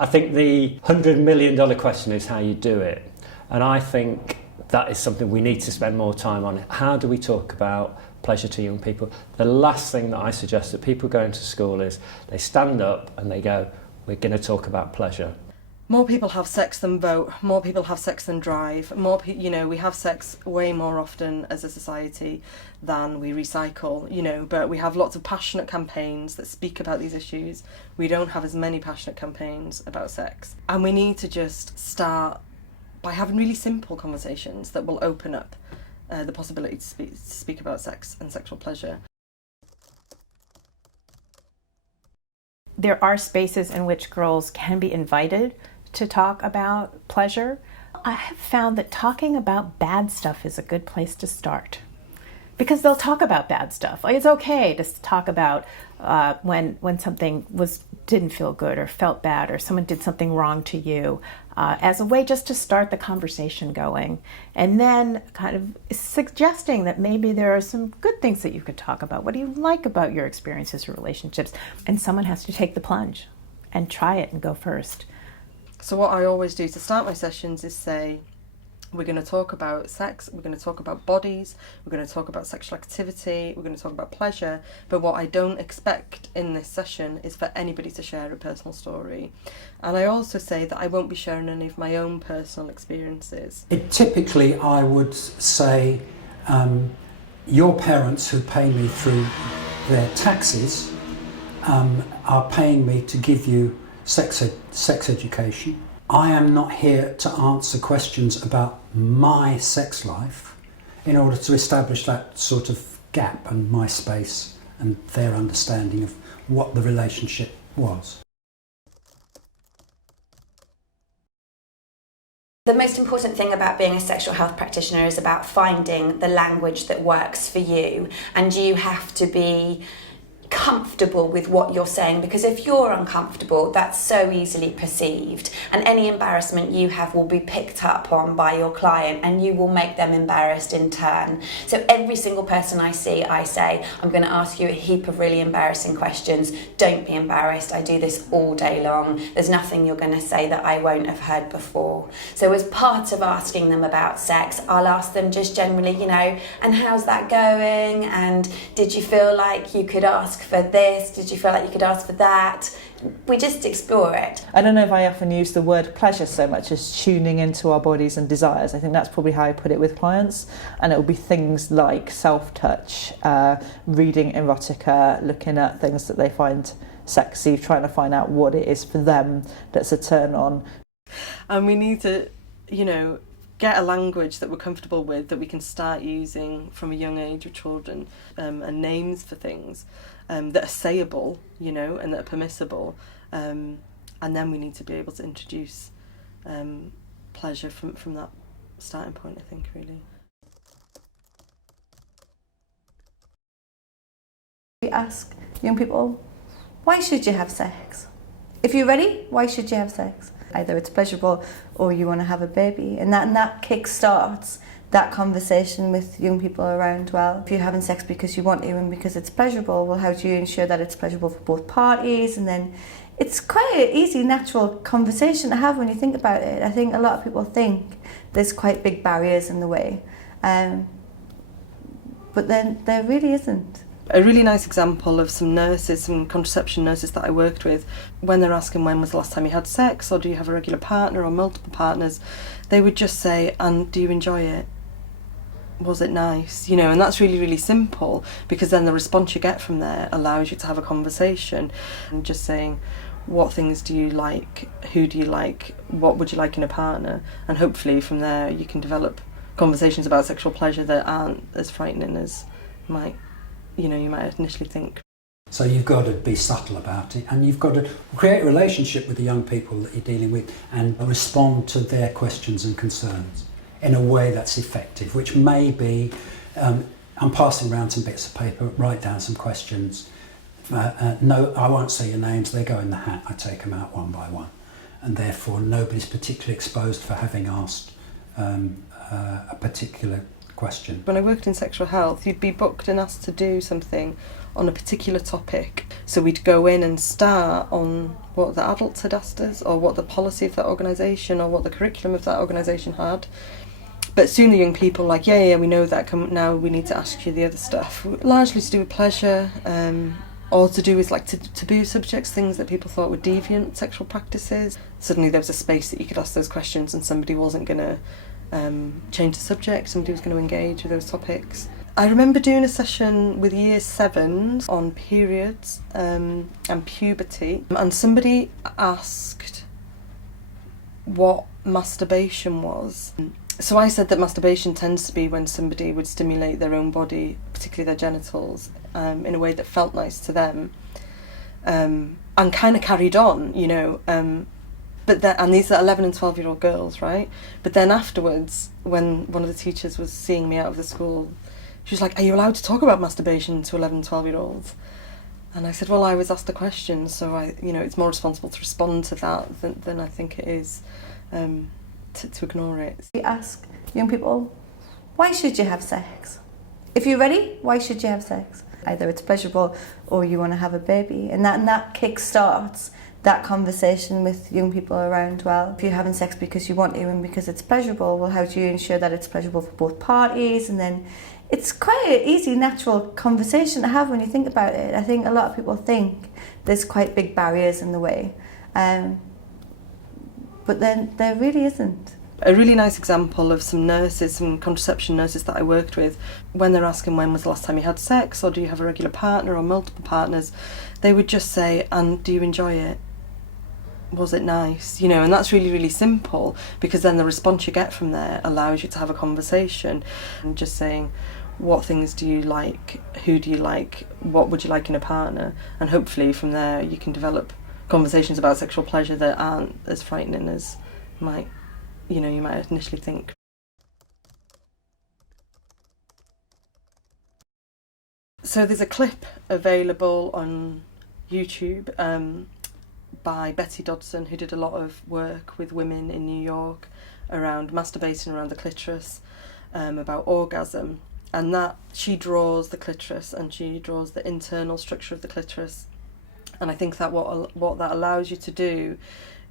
I think the $100 million question is how you do it. And I think that is something we need to spend more time on. How do we talk about pleasure to young people? The last thing that I suggest that people go into school is they stand up and they go, we're going to talk about pleasure. More people have sex than vote, more people have sex than drive, we have sex way more often as a society than we recycle, but we have lots of passionate campaigns that speak about these issues. We don't have as many passionate campaigns about sex. And we need to just start by having really simple conversations that will open up the possibility to speak about sex and sexual pleasure. There are spaces in which girls can be invited to talk about pleasure. I have found that talking about bad stuff is a good place to start, because they'll talk about bad stuff. Like, it's okay to talk about when something didn't feel good or felt bad or someone did something wrong to you, as a way just to start the conversation going. And then kind of suggesting that maybe there are some good things that you could talk about. What do you like about your experiences or relationships? And someone has to take the plunge and try it and go first. So what I always do to start my sessions is say, we're going to talk about sex, we're going to talk about bodies, we're going to talk about sexual activity, we're going to talk about pleasure, but what I don't expect in this session is for anybody to share a personal story. And I also say that I won't be sharing any of my own personal experiences. Typically, I would say your parents who pay me through their taxes are paying me to give you sex education. I am not here to answer questions about my sex life in order to establish that sort of gap and my space and their understanding of what the relationship was. The most important thing about being a sexual health practitioner is about finding the language that works for you, and you have to be comfortable with what you're saying, because if you're uncomfortable, that's so easily perceived, and any embarrassment you have will be picked up on by your client and you will make them embarrassed in turn. So every single person I see, I say, I'm going to ask you a heap of really embarrassing questions. Don't be embarrassed. I do this all day long. There's nothing you're going to say that I won't have heard before. So as part of asking them about sex, I'll ask them just generally, and how's that going? And did you feel like you could ask for this? Did you feel like you could ask for that? We just explore it. I don't know if I often use the word pleasure so much as tuning into our bodies and desires. I think that's probably how I put it with clients, and it will be things like self-touch, reading erotica, looking at things that they find sexy, trying to find out what it is for them that's a turn on. And we need to, get a language that we're comfortable with, that we can start using from a young age with children, and names for things that are sayable, and that are permissible. And then we need to be able to introduce pleasure from that starting point, I think, really. We ask young people, why should you have sex? If you're ready, why should you have sex? Either it's pleasurable or you want to have a baby, and that kick-starts that conversation with young people around, well, if you're having sex because you want to and because it's pleasurable, well, how do you ensure that it's pleasurable for both parties? And then it's quite an easy, natural conversation to have when you think about it. I think a lot of people think there's quite big barriers in the way, but then there really isn't. A really nice example of some contraception nurses that I worked with, when they're asking when was the last time you had sex, or do you have a regular partner or multiple partners, they would just say, and do you enjoy it? Was it nice? And that's really, really simple, because then the response you get from there allows you to have a conversation. And just saying, what things do you like? Who do you like? What would you like in a partner? And hopefully from there you can develop conversations about sexual pleasure that aren't as frightening as you might initially think. So you've got to be subtle about it, and you've got to create a relationship with the young people that you're dealing with and respond to their questions and concerns in a way that's effective, which may be, I'm passing around some bits of paper, write down some questions. No, I won't say your names, they go in the hat, I take them out one by one. And therefore nobody's particularly exposed for having asked a particular question. When I worked in sexual health, you'd be booked and asked to do something on a particular topic. So we'd go in and start on what the adults had asked us, or what the policy of that organisation, or what the curriculum of that organisation had. But soon the young people were like, yeah, we know that, now we need to ask you the other stuff. Largely to do with pleasure, or to do with like taboo subjects, things that people thought were deviant sexual practices. Suddenly there was a space that you could ask those questions and somebody wasn't going to change the subject, somebody was going to engage with those topics. I remember doing a session with year 7s on periods and puberty, and somebody asked what masturbation was. So I said that masturbation tends to be when somebody would stimulate their own body, particularly their genitals, in a way that felt nice to them, and kind of carried on, you know. But then, and these are 11 and 12-year-old girls, right? But then afterwards, when one of the teachers was seeing me out of the school, she was like, "Are you allowed to talk about masturbation to 11 and 12-year-olds?" And I said, "Well, I was asked a question, so it's more responsible to respond to that than I think it is to ignore it." We ask young people, why should you have sex? If you're ready, why should you have sex? Either it's pleasurable or you want to have a baby, and that kick-starts that conversation with young people around, well, if you're having sex because you want to and because it's pleasurable, well, how do you ensure that it's pleasurable for both parties? And then it's quite an easy, natural conversation to have when you think about it. I think a lot of people think there's quite big barriers in the way, but then there really isn't. A really nice example of some contraception nurses that I worked with, when they're asking when was the last time you had sex, or do you have a regular partner or multiple partners, they would just say, "And do you enjoy it? Was it nice?" You know, and that's really, really simple, because then the response you get from there allows you to have a conversation. And just saying, what things do you like, who do you like, what would you like in a partner, and hopefully from there you can develop conversations about sexual pleasure that aren't as frightening as you might initially think. So there's a clip available on YouTube by Betty Dodson, who did a lot of work with women in New York around masturbating around the clitoris, about orgasm, and that she draws the clitoris and she draws the internal structure of the clitoris. And I think that what that allows you to do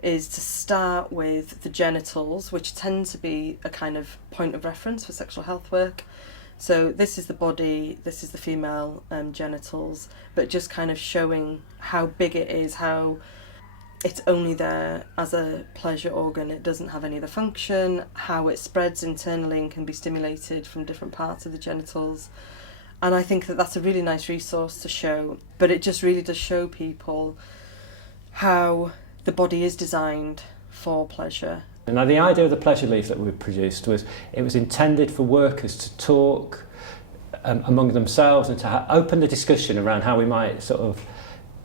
is to start with the genitals, which tend to be a kind of point of reference for sexual health work. So this is the body, this is the female genitals, but just kind of showing how big it is, how it's only there as a pleasure organ, it doesn't have any other function, how it spreads internally and can be stimulated from different parts of the genitals. And I think that that's a really nice resource to show, but it just really does show people how the body is designed for pleasure. Now, the idea of the pleasure leaf that we produced was intended for workers to talk among themselves and to open the discussion around how we might sort of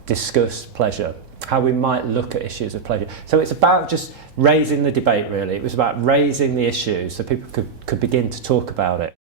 discuss pleasure, how we might look at issues of pleasure. So it's about just raising the debate, really. It was about raising the issues so people could begin to talk about it.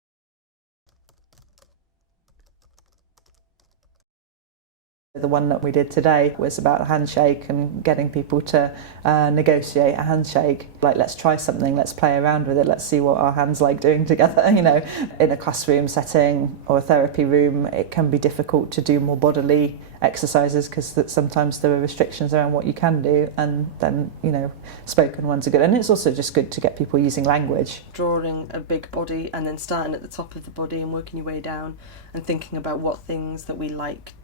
The one that we did today was about a handshake and getting people to negotiate a handshake. Like, let's try something, let's play around with it, let's see what our hands like doing together. You know, in a classroom setting or a therapy room, it can be difficult to do more bodily exercises because sometimes there are restrictions around what you can do, and then, you know, spoken ones are good. And it's also just good to get people using language. Drawing a big body and then starting at the top of the body and working your way down and thinking about what things that we like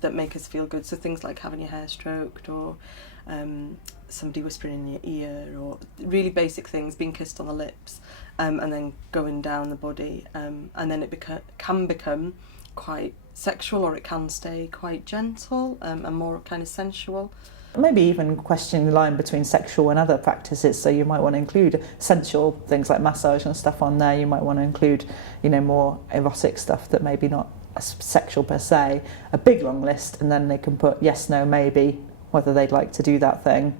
that make us feel good. So things like having your hair stroked, or somebody whispering in your ear, or really basic things, being kissed on the lips, and then going down the body, and then it can become quite sexual, or it can stay quite gentle and more kind of sensual. Maybe even questioning the line between sexual and other practices. So you might want to include sensual things like massage and stuff on there. You might want to include, you know, more erotic stuff that maybe not sexual per se, a big long list, and then they can put yes, no, maybe, whether they'd like to do that thing.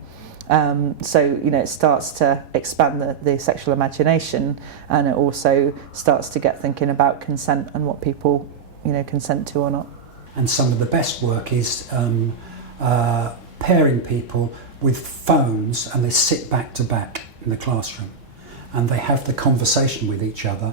So, you know, it starts to expand the sexual imagination, and it also starts to get thinking about consent and what people, you know, consent to or not. And some of the best work is pairing people with phones, and they sit back to back in the classroom and they have the conversation with each other,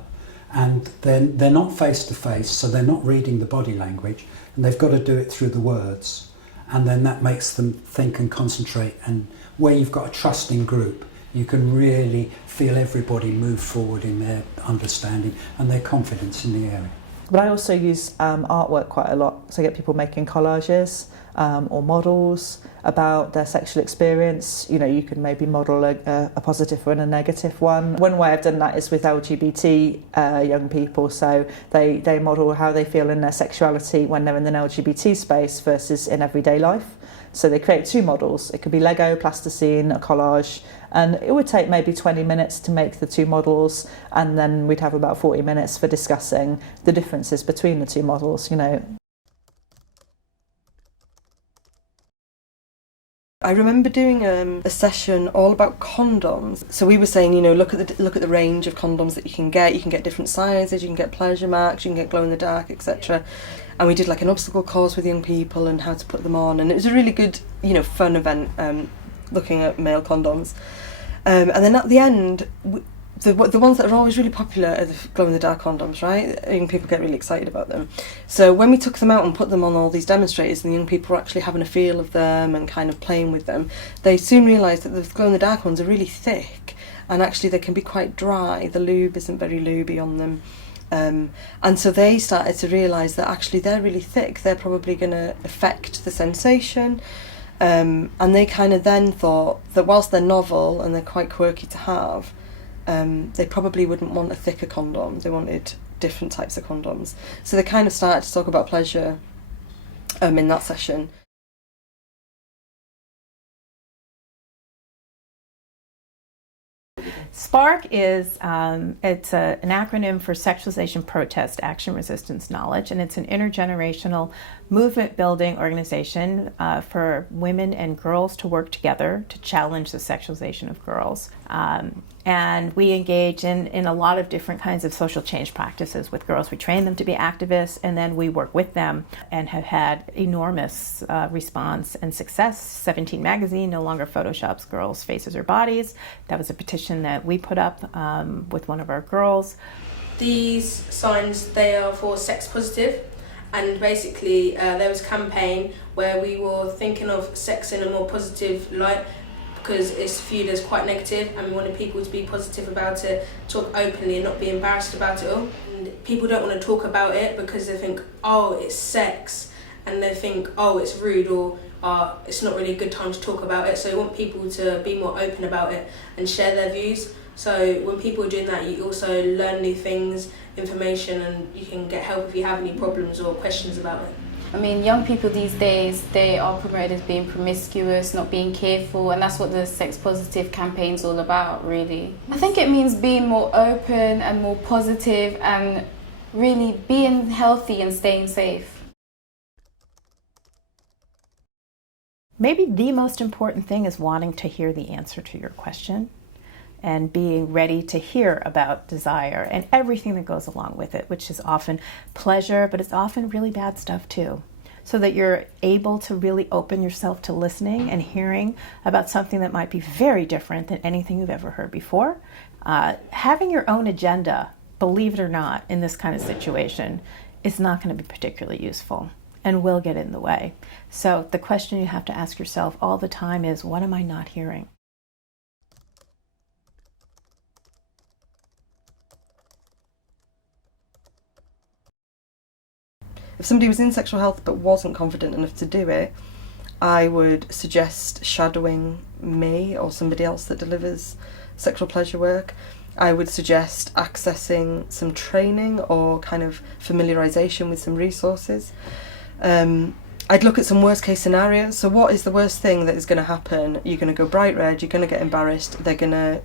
and they're not face to face, so they're not reading the body language, and they've got to do it through the words, and then that makes them think and concentrate. And where you've got a trusting group, you can really feel everybody move forward in their understanding and their confidence in the area. But I also use artwork quite a lot, so I get people making collages or models about their sexual experience. You know, you can maybe model a positive one and a negative one. One way I've done that is with LGBT young people, so they model how they feel in their sexuality when they're in an LGBT space versus in everyday life. So they create two models. It could be Lego, plasticine, a collage, and it would take maybe 20 minutes to make the two models, and then we'd have about 40 minutes for discussing the differences between the two models, you know. I remember doing a session all about condoms. So we were saying, you know, look at the range of condoms that you can get. You can get different sizes, you can get pleasure marks, you can get glow in the dark, etc. And we did like an obstacle course with young people and how to put them on, and it was a really good, you know, fun event, looking at male condoms. And then at the end, the ones that are always really popular are the glow-in-the-dark condoms, right? Young people get really excited about them. So when we took them out and put them on all these demonstrators, and the young people were actually having a feel of them and kind of playing with them, they soon realised that the glow-in-the-dark ones are really thick, and actually they can be quite dry. The lube isn't very lubey on them. And so they started to realise that actually they're really thick, they're probably going to affect the sensation. And they kind of then thought that whilst they're novel and they're quite quirky to have, they probably wouldn't want a thicker condom. They wanted different types of condoms. So they kind of started to talk about pleasure in that session. SPARK is it's an acronym for Sexualization, Protest, Action, Resistance, Knowledge, and it's an intergenerational movement-building organization for women and girls to work together to challenge the sexualization of girls. And we engage in a lot of different kinds of social change practices with girls. We train them to be activists, and then we work with them and have had enormous response and success. 17 magazine no longer photoshops girls' faces or bodies. That was a petition that we put up with one of our girls. These signs, they are for sex positive, and basically there was a campaign where we were thinking of sex in a more positive light, because it's viewed as quite negative, and we wanted people to be positive about it, talk openly and not be embarrassed about it all. And people don't want to talk about it because they think, oh, it's sex, and they think, oh, it's rude, or it's not really a good time to talk about it. So we want people to be more open about it and share their views. So when people are doing that, you also learn new things, information, and you can get help if you have any problems or questions about it. I mean, young people these days, they are promoted as being promiscuous, not being careful, and that's what the sex positive campaign's all about, really. I think it means being more open and more positive and really being healthy and staying safe. Maybe the most important thing is wanting to hear the answer to your question and being ready to hear about desire and everything that goes along with it, which is often pleasure, but it's often really bad stuff too. So that you're able to really open yourself to listening and hearing about something that might be very different than anything you've ever heard before. Having your own agenda, believe it or not, in this kind of situation is not going to be particularly useful and will get in the way. So the question you have to ask yourself all the time is, what am I not hearing? If somebody was in sexual health but wasn't confident enough to do it, I would suggest shadowing me or somebody else that delivers sexual pleasure work. I would suggest accessing some training or kind of familiarisation with some resources. I'd look at some worst case scenarios. So what is the worst thing that is going to happen? You're going to go bright red, you're going to get embarrassed, they're going to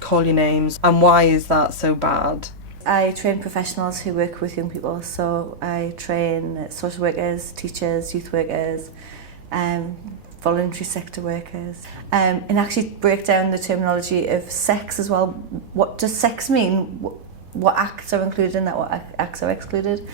call your names, and why is that so bad? I train professionals who work with young people, so I train social workers, teachers, youth workers, voluntary sector workers, and actually break down the terminology of sex as well. What does sex mean? What acts are included in that? What acts are excluded?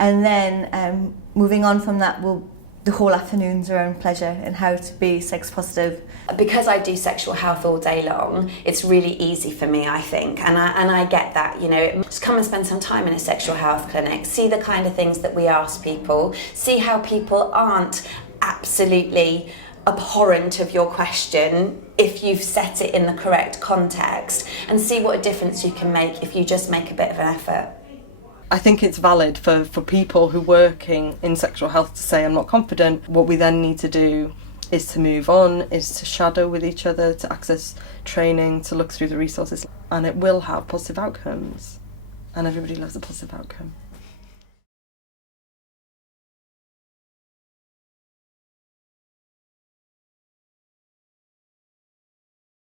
And then moving on from that, we'll the whole afternoons around pleasure and how to be sex positive. Because I do sexual health all day long, it's really easy for me, I think, and I get that, you know. Just come and spend some time in a sexual health clinic, see the kind of things that we ask people, see how people aren't absolutely abhorrent of your question if you've set it in the correct context, and see what a difference you can make if you just make a bit of an effort. I think it's valid for people who are working in sexual health to say, I'm not confident. What we then need to do is to move on, is to shadow with each other, to access training, to look through the resources, and it will have positive outcomes. And everybody loves a positive outcome.